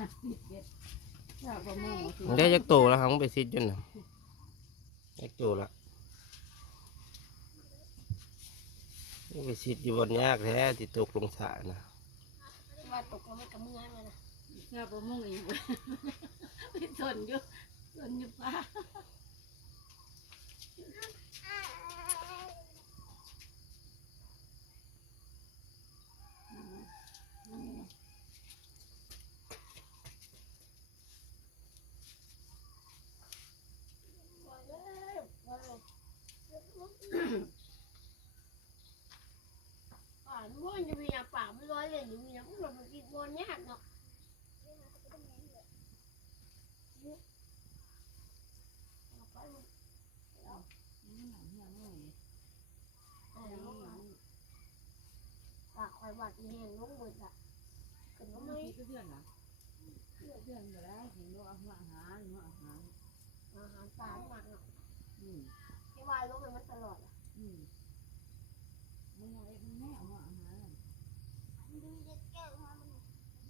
อยากบ่แม่สิมันได้จักโตแล้วครับมันไปซิดจนน่ะจักโตละนี่ไปซิดอยู่บนยากแท้ที่ตกลงสระนะว่าตกลงไปกับมือมันนะอยากบ่มุ่งอีกไปสนอยู่สนอยู่ป้าป่ามันจะมีอย่างป่าไม่ร้อยเลยหรือมีอย่างพวกเราไปกินบอลยากเนาะปากค อยบาดแห้งลงมืออะขึ้นมาไหมเพื่อนเหรอเพื่อนเพื่อนก็ได้เห็นว่าหัวอาหารหัวอาหารอาหารป่ามากเนาะอืมที่ว่าลงมันตลอดอะอืมมึงเอาเอ็มแม่หัวอาหาร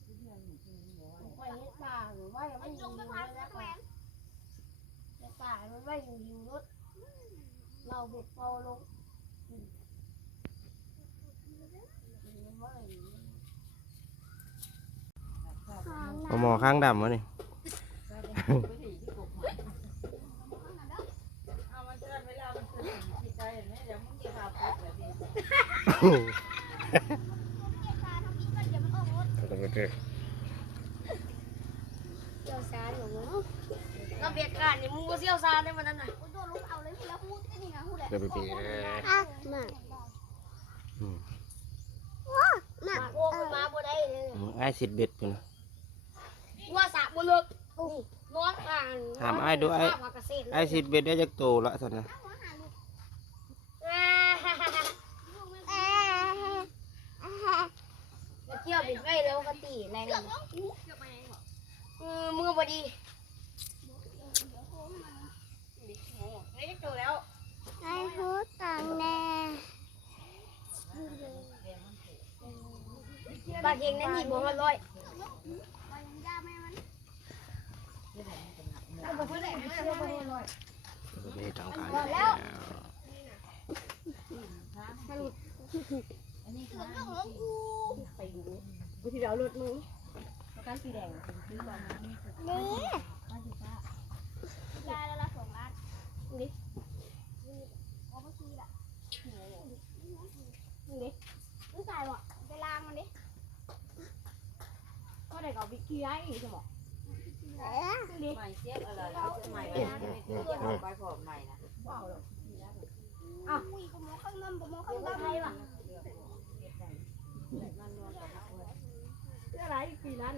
เพื่อนหนูเป็นหัวคอยเห็นป่าหรือว่ามันอยู่ในแล้วป่าแต่ป่ามันว่าอยู่อยู่รถเราเบ็ดเป่าลง เอาหมอข้างดำวะนี่เอามันเตือนเวลามันเตือนที่ใจเนไหมเดี๋ยวมึงจะพาไปแบบนี้เซี่ยวซานหนูเราเบียดกันนี่มึงก็เซี่ยวซานได้มาตั้งไหนเดี๋ยวไปปียมาโอ้มันมาบ่ได้เลย ไอ้ายสิดเบ็ดพุ่นนะว่าสระบ่เลิกนอนอ่านถามอ้ายดูอ้ายภาคเกษตรไอ้ายสิดเบ็ดได้จักโตละสันนะมาเที่ยวบิดไว้แล้วก็ตีแรงเออมือบ่ดีเฮ้ยเจอแล้ว ไอ้พูดต่างแน่ บางเองนั่นหยิบบ่บ่เพิ่นได้มาเที่ยวบ่มาร้อยนี่ทางการแล้วไปดูที่เรารถมึงประกันสีแดงนี่นี่ยาละละสองล้านนี่ เอาไปซื้อละ นี่ ซื้อใส่บ่ไปล้างมันดิ วิกกี้ไอ้ใช่บ่เอ๊ะนี่ใหม่เจ็บอะไรเอาจ็บใหม่ไว้นะเจ็บเอาไปผอมใหม่นะอุ้ยผมมองข้างนั้นมมองข้างเดี๋ยวนั้นใครวะเสื้ออะไรปีนั้น